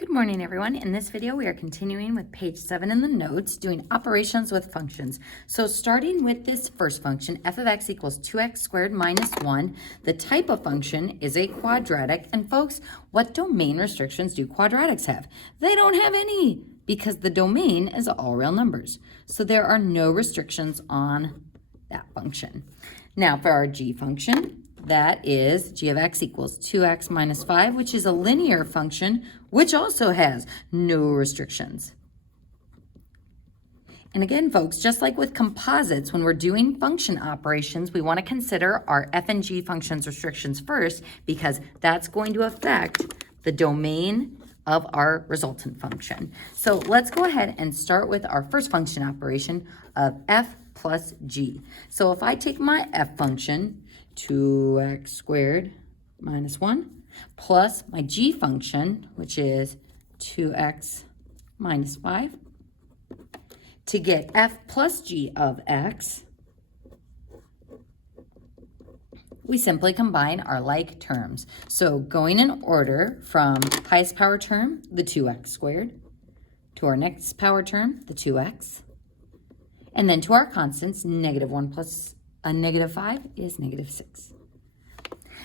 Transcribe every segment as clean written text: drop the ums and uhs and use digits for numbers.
Good morning, everyone. In this video, we are continuing with page 7 in the notes, doing operations with functions. So starting with this first function, f of x equals 2x squared minus 1, the type of function is a quadratic. And folks, what domain restrictions do quadratics have? They don't have any, because the domain is all real numbers. So there are no restrictions on that function. Now for our g function, that is g of x equals 2x minus 5, which is a linear function, which also has no restrictions. And again, folks, just like with composites, when we're doing function operations, we want to consider our f and g functions restrictions first, because that's going to affect the domain of our resultant function. So let's go ahead and start with our first function operation of f plus g. So if I take my f function, 2x squared minus 1, plus my g function, which is 2x minus 5, to get f plus g of x, we simply combine our like terms. So going in order from highest power term, the 2x squared, to our next power term, the 2x, and then to our constants, negative 1 plus a negative 5 is negative 6.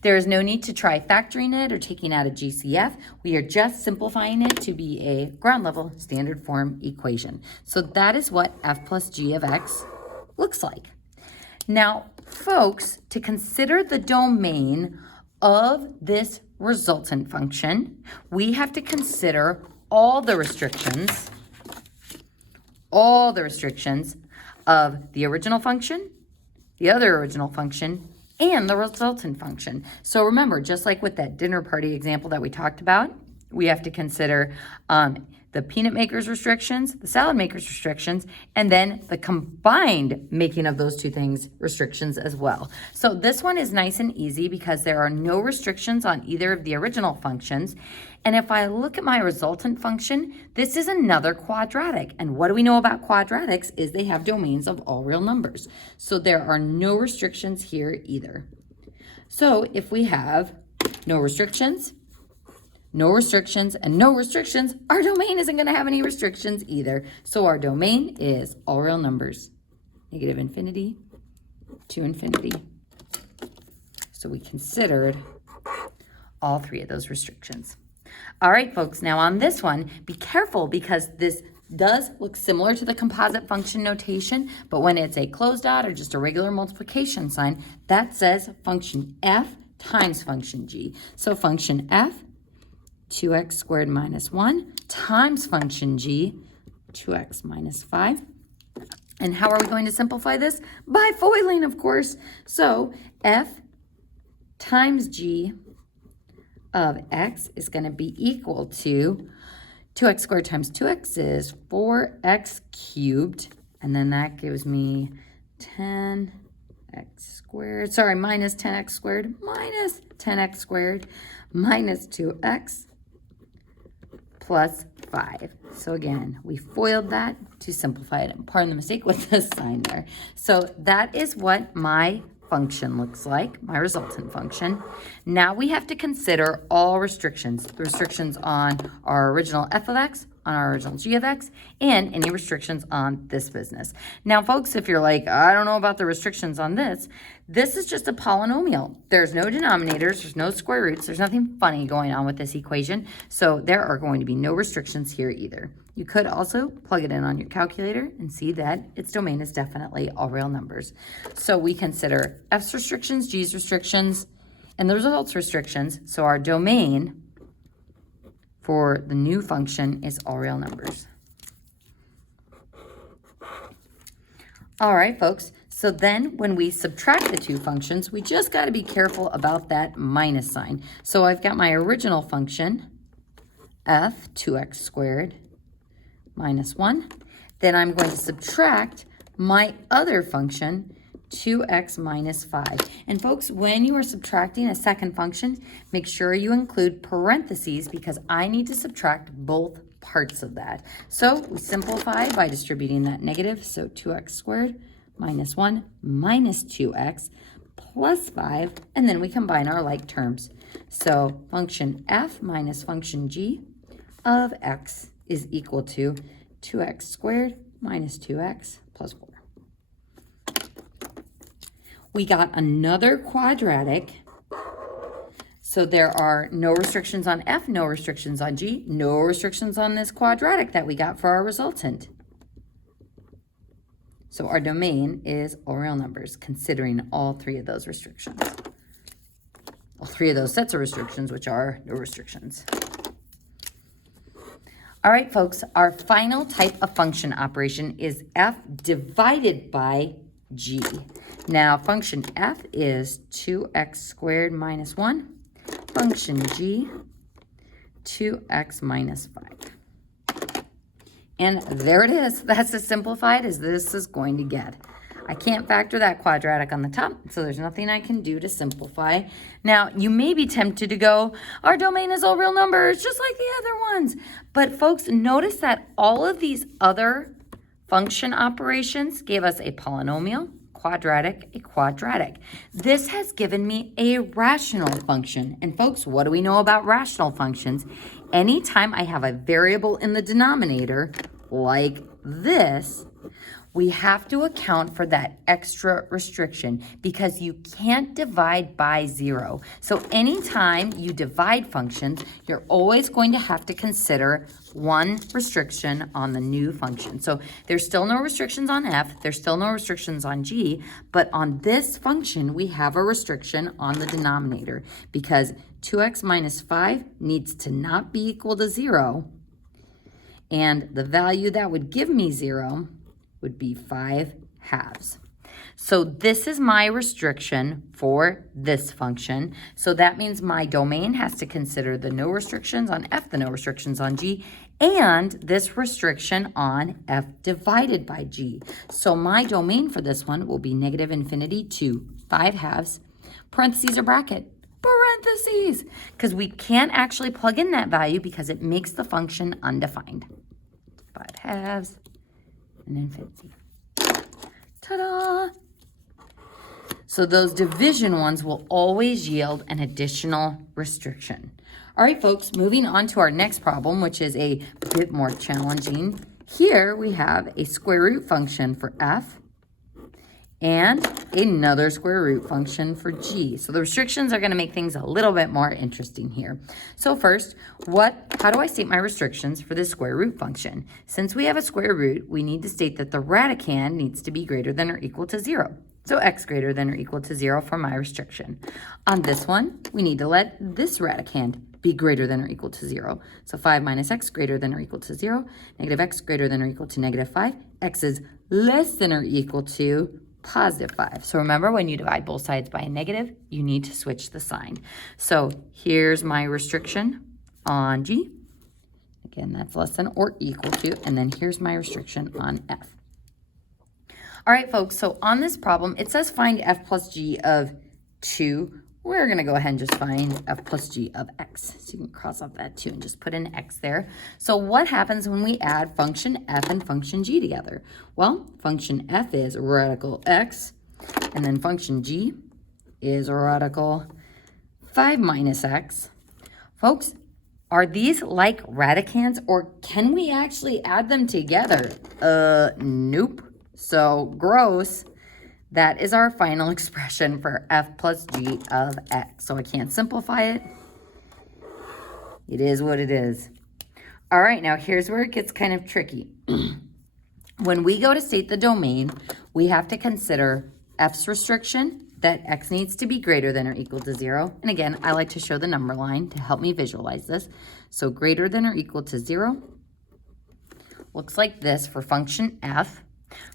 There is no need to try factoring it or taking out a GCF. We are just simplifying it to be a ground level standard form equation. So that is what f plus g of x looks like. Now, folks, to consider the domain of this resultant function, we have to consider all the restrictions of the original function, the other original function, and the resultant function. So remember, just like with that dinner party example that we talked about, we have to consider the peanut maker's restrictions, the salad maker's restrictions, and then the combined making of those two things restrictions as well. So this one is nice and easy because there are no restrictions on either of the original functions. And if I look at my resultant function, this is another quadratic. And what do we know about quadratics is they have domains of all real numbers. So there are no restrictions here either. So if we have no restrictions, and no restrictions, our domain isn't going to have any restrictions either. So our domain is all real numbers, negative infinity to infinity. So we considered all three of those restrictions. All right, folks, now on this one, be careful because this does look similar to the composite function notation, but when it's a closed dot or just a regular multiplication sign, that says function f times function g. So function f, 2x squared minus 1 times function g, 2x minus 5. And how are we going to simplify this? By foiling, of course. So f times g of x is going to be equal to 2x squared times 2x is 4x cubed. And then that gives me minus 10x squared minus 10x squared minus 2x plus 5. So again, we foiled that to simplify it. And pardon the mistake with the sign there. So that is what my function looks like, my resultant function. Now we have to consider all restrictions, the restrictions on our original f of x, on our original g of x, and any restrictions on this business. Now, folks, if you're like, I don't know about the restrictions on this is just a polynomial. There's no denominators, there's no square roots, there's nothing funny going on with this equation, so there are going to be no restrictions here either. You could also plug it in on your calculator and see that its domain is definitely all real numbers. So we consider f's restrictions, g's restrictions, and the results restrictions. So our domain for the new function is all real numbers. All right, folks. So then when we subtract the two functions, we just got to be careful about that minus sign. So I've got my original function, f, 2x squared minus 1. Then I'm going to subtract my other function, 2x minus 5. And folks, when you are subtracting a second function, make sure you include parentheses because I need to subtract both parts of that. So we simplify by distributing that negative. So 2x squared minus 1 minus 2x plus 5, and then we combine our like terms. So function f minus function g of x is equal to 2x squared minus 2x plus 4. We got another quadratic. So there are no restrictions on f, no restrictions on g, no restrictions on this quadratic that we got for our resultant. So our domain is all real numbers, considering all three of those restrictions. All three of those sets of restrictions, which are no restrictions. All right, folks, our final type of function operation is f divided by g. Now, function f is 2x squared minus 1. Function g, 2x minus 5. And there it is. That's as simplified as this is going to get. I can't factor that quadratic on the top, so there's nothing I can do to simplify. Now, you may be tempted to go, our domain is all real numbers, just like the other ones. But folks, notice that all of these other function operations gave us a polynomial, quadratic, a quadratic. This has given me a rational function. And folks, what do we know about rational functions? Anytime I have a variable in the denominator, like this, we have to account for that extra restriction because you can't divide by 0. So anytime you divide functions, you're always going to have to consider one restriction on the new function. So there's still no restrictions on f, there's still no restrictions on g, but on this function, we have a restriction on the denominator because 2x minus 5 needs to not be equal to 0, and the value that would give me 0 would be 5/2. So this is my restriction for this function. So that means my domain has to consider the no restrictions on f, the no restrictions on g, and this restriction on f divided by g. So my domain for this one will be negative infinity to 5/2, parentheses or bracket, parentheses, because we can't actually plug in that value because it makes the function undefined. 5/2 and infinity. Ta-da! So those division ones will always yield an additional restriction. All right, folks, moving on to our next problem, which is a bit more challenging. Here we have a square root function for f and another square root function for g. So the restrictions are going to make things a little bit more interesting here. So first, how do I state my restrictions for this square root function? Since we have a square root, we need to state that the radicand needs to be greater than or equal to 0. So x greater than or equal to 0 for my restriction. On this one, we need to let this radicand be greater than or equal to 0. So 5 minus x greater than or equal to 0, negative x greater than or equal to negative 5, x is less than or equal to positive 5. So remember, when you divide both sides by a negative, you need to switch the sign. So here's my restriction on g. Again, that's less than or equal to, and then here's my restriction on f. All right, folks, so on this problem, it says find f plus g of 2. We're going to go ahead and just find f plus g of x. So you can cross off that 2 and just put an x there. So what happens when we add function f and function g together? Well, function f is radical x, and then function g is radical 5 minus x. Folks, are these like radicands, or can we actually add them together? Nope. So gross. That is our final expression for f plus g of x. So I can't simplify it. It is what it is. All right, now here's where it gets kind of tricky. When we go to state the domain, we have to consider f's restriction, that x needs to be greater than or equal to 0. And again, I like to show the number line to help me visualize this. So greater than or equal to 0 looks like this for function f.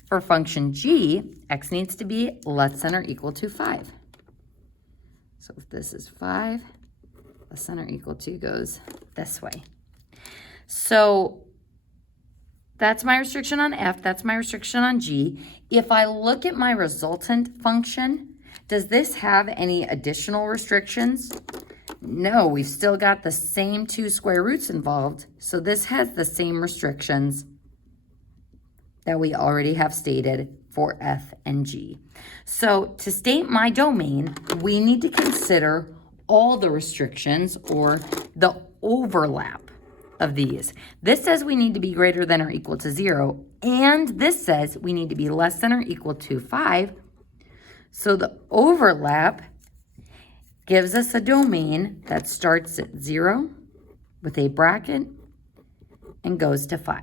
For function g, x needs to be less than or equal to 5. So if this is 5, less than or equal to goes this way. So that's my restriction on f, that's my restriction on g. If I look at my resultant function, does this have any additional restrictions? No, we've still got the same 2 square roots involved, so this has the same restrictions that we already have stated for f and g. So to state my domain, we need to consider all the restrictions or the overlap of these. This says we need to be greater than or equal to 0, and this says we need to be less than or equal to 5. So the overlap gives us a domain that starts at 0 with a bracket and goes to 5.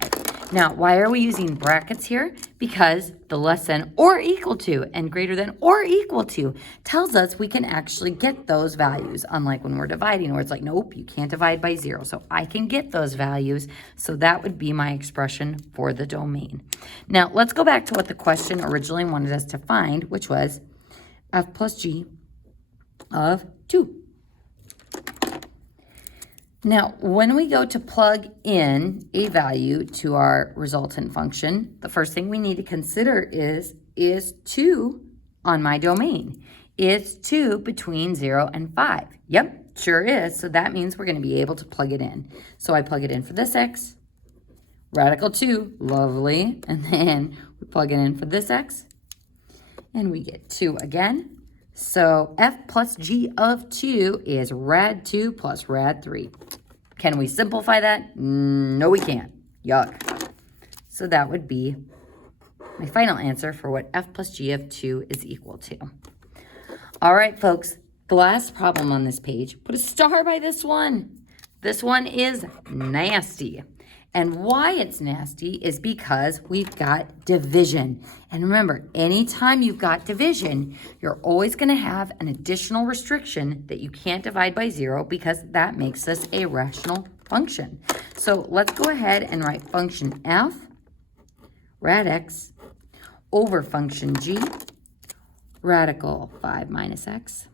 Now, why are we using brackets here? Because the less than or equal to and greater than or equal to tells us we can actually get those values, unlike when we're dividing where it's like, nope, you can't divide by 0. So I can get those values. So that would be my expression for the domain. Now, let's go back to what the question originally wanted us to find, which was f plus g of 2. Now, when we go to plug in a value to our resultant function, the first thing we need to consider is 2 on my domain? Is 2 between 0 and 5? Yep, sure is. So that means we're going to be able to plug it in. So I plug it in for this x, radical 2, lovely. And then we plug it in for this x, and we get 2 again. So f plus g of 2 is rad 2 plus rad 3. Can we simplify that? No, we can't. Yuck. So that would be my final answer for what f plus g of 2 is equal to. All right, folks, the last problem on this page, put a star by this one. This one is nasty. And why it's nasty is because we've got division. And remember, anytime you've got division, you're always going to have an additional restriction that you can't divide by 0 because that makes this a rational function. So let's go ahead and write function f rad x over function g radical 5 minus x.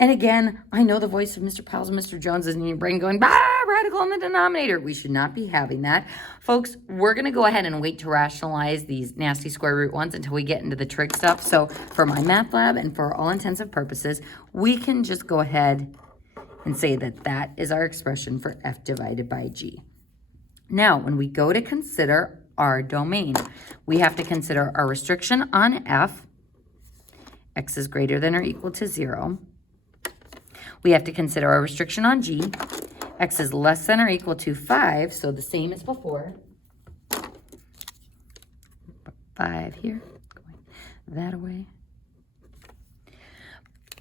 And again, I know the voice of Mr. Powell's and Mr. Jones is in your brain going, bah, radical in the denominator. We should not be having that. Folks, we're going to go ahead and wait to rationalize these nasty square root ones until we get into the trig stuff. So for my math lab and for all intensive purposes, we can just go ahead and say that that is our expression for f divided by g. Now, when we go to consider our domain, we have to consider our restriction on f. X is greater than or equal to 0. We have to consider our restriction on g. X is less than or equal to 5, so the same as before. 5 here, going that away.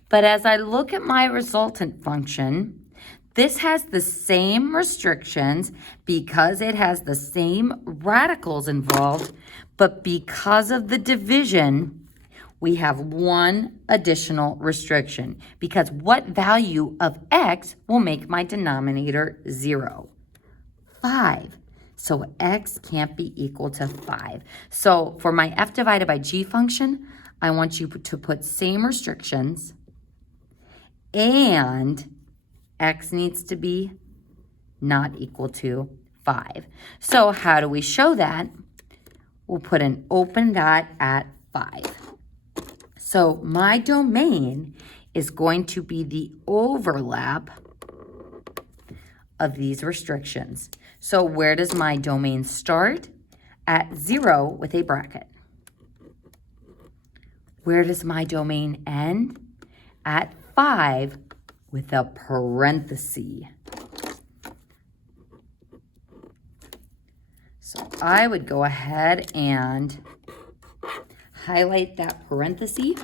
But as I look at my resultant function, this has the same restrictions because it has the same radicals involved, but because of the division, we have one additional restriction because what value of x will make my denominator 0? 5. So x can't be equal to 5. So for my f divided by g function, I want you to put same restrictions and x needs to be not equal to 5. So how do we show that? We'll put an open dot at 5. So my domain is going to be the overlap of these restrictions. So where does my domain start? At 0 with a bracket. Where does my domain end? At 5 with a parenthesis. So I would go ahead and highlight that parenthesis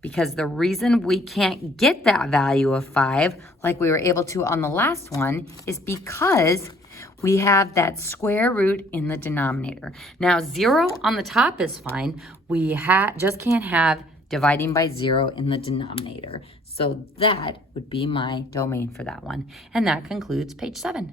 because the reason we can't get that value of 5 like we were able to on the last one is because we have that square root in the denominator. Now 0 on the top is fine. We just can't have dividing by 0 in the denominator. So that would be my domain for that one. And that concludes page 7.